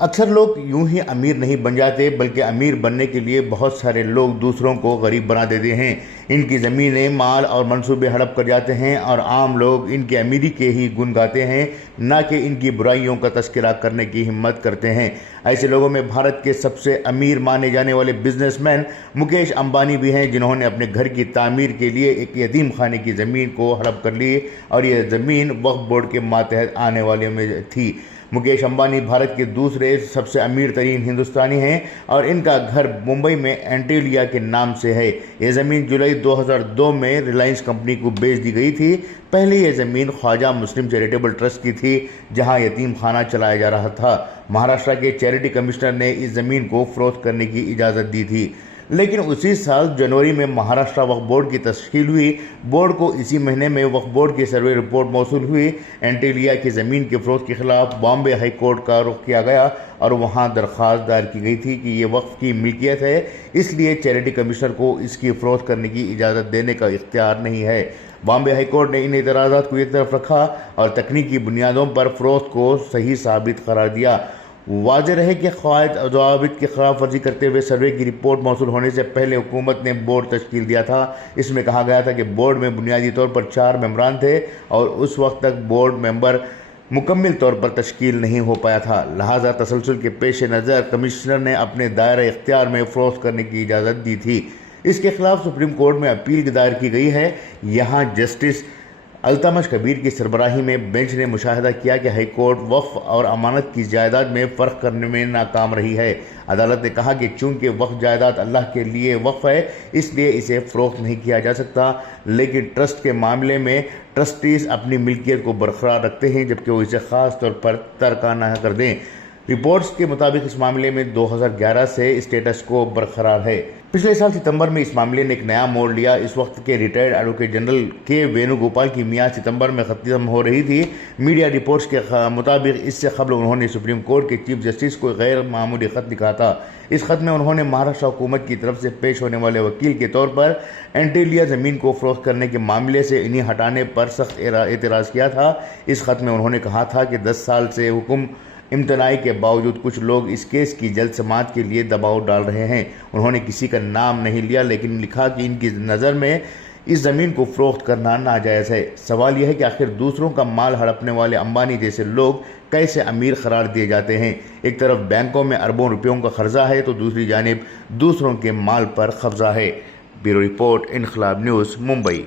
اکثر لوگ یوں ہی امیر نہیں بن جاتے بلکہ امیر بننے کے لیے بہت سارے لوگ دوسروں کو غریب بنا دیتے ہیں۔ ان کی زمینیں، مال اور منصوبے ہڑپ کر جاتے ہیں اور عام لوگ ان کی امیری کے ہی گن گاتے ہیں، نہ کہ ان کی برائیوں کا تذکرہ کرنے کی ہمت کرتے ہیں۔ ایسے لوگوں میں بھارت کے سب سے امیر مانے جانے والے بزنس مین مکیش امبانی بھی ہیں، جنہوں نے اپنے گھر کی تعمیر کے لیے ایک یتیم خانے کی زمین کو ہڑپ کر لی اور یہ زمین وقف بورڈ کے ماتحت آنے والے میں تھی۔ مکیش امبانی بھارت کے دوسرے سب سے امیر ترین ہندوستانی ہیں اور ان کا گھر ممبئی میں اینٹیلیا کے نام سے ہے۔ یہ زمین جولائی 2002 میں ریلائنس کمپنی کو بیچ دی گئی تھی۔ پہلے یہ زمین خواجہ مسلم چیریٹیبل ٹرسٹ کی تھی، جہاں یتیم خانہ چلایا جا رہا تھا۔ مہاراشٹر کے چیریٹی کمشنر نے اس زمین کو فروخت کرنے کی اجازت دی تھی، لیکن اسی سال جنوری میں مہاراشٹر وقف بورڈ کی تشکیل ہوئی۔ بورڈ کو اسی مہینے میں وقف بورڈ کی سروے رپورٹ موصول ہوئی۔ اینٹیلیا کی زمین کے فروخت کے خلاف بامبے ہائی کورٹ کا رخ کیا گیا اور وہاں درخواست دائر کی گئی تھی کہ یہ وقف کی ملکیت ہے، اس لیے چیریٹی کمشنر کو اس کی فروخت کرنے کی اجازت دینے کا اختیار نہیں ہے۔ بامبے ہائی کورٹ نے ان اعتراضات کو ایک طرف رکھا اور تکنیکی بنیادوں پر فروخت کو صحیح ثابت قرار دیا۔ واضح رہے کہ قواعد و ضوابط کی خلاف ورزی کرتے ہوئے سروے کی رپورٹ موصول ہونے سے پہلے حکومت نے بورڈ تشکیل دیا تھا۔ اس میں کہا گیا تھا کہ بورڈ میں بنیادی طور پر 4 ممبران تھے اور اس وقت تک بورڈ ممبر مکمل طور پر تشکیل نہیں ہو پایا تھا، لہٰذا تسلسل کے پیش نظر کمشنر نے اپنے دائرہ اختیار میں فروخت کرنے کی اجازت دی تھی۔ اس کے خلاف سپریم کورٹ میں اپیل دائر کی گئی ہے۔ یہاں جسٹس التمش کبیر کی سربراہی میں بینچ نے مشاہدہ کیا کہ ہائی کورٹ وقف اور امانت کی جائیداد میں فرق کرنے میں ناکام رہی ہے۔ عدالت نے کہا کہ چونکہ وقف جائیداد اللہ کے لیے وقف ہے، اس لیے اسے فروخت نہیں کیا جا سکتا، لیکن ٹرسٹ کے معاملے میں ٹرسٹیز اپنی ملکیت کو برقرار رکھتے ہیں جبکہ وہ اسے خاص طور پر ترکہ نہ کر دیں۔ رپورٹس کے مطابق اس معاملے میں 2011 سے اسٹیٹس کو برقرار ہے۔ پچھلے سال ستمبر میں اس معاملے نے ایک نیا موڑ لیا۔ اس وقت کے ریٹائرڈ ایڈوکیٹ جنرل کے وینو گوپال کی میعاد ستمبر میں ختم ہو رہی تھی۔ میڈیا رپورٹس کے مطابق اس سے قبل انہوں نے سپریم کورٹ کے چیف جسٹس کو غیر معمولی خط لکھا تھا۔ اس خط میں انہوں نے مہاراشٹر حکومت کی طرف سے پیش ہونے والے وکیل کے طور پر اینٹیلیا زمین کو فروخت کرنے کے معاملے سے انہیں ہٹانے پر سخت اعتراض کیا تھا۔ اس خط میں انہوں نے کہا تھا کہ 10 سال سے حکم امتناعی کے باوجود کچھ لوگ اس کیس کی جلد سماعت کے لیے دباؤ ڈال رہے ہیں۔ انہوں نے کسی کا نام نہیں لیا، لیکن لکھا کہ ان کی نظر میں اس زمین کو فروخت کرنا ناجائز ہے۔ سوال یہ ہے کہ آخر دوسروں کا مال ہڑپنے والے امبانی جیسے لوگ کیسے امیر قرار دیے جاتے ہیں؟ ایک طرف بینکوں میں اربوں روپیوں کا قرضہ ہے تو دوسری جانب دوسروں کے مال پر قبضہ ہے۔ بیورو رپورٹ، انقلاب نیوز، ممبئی۔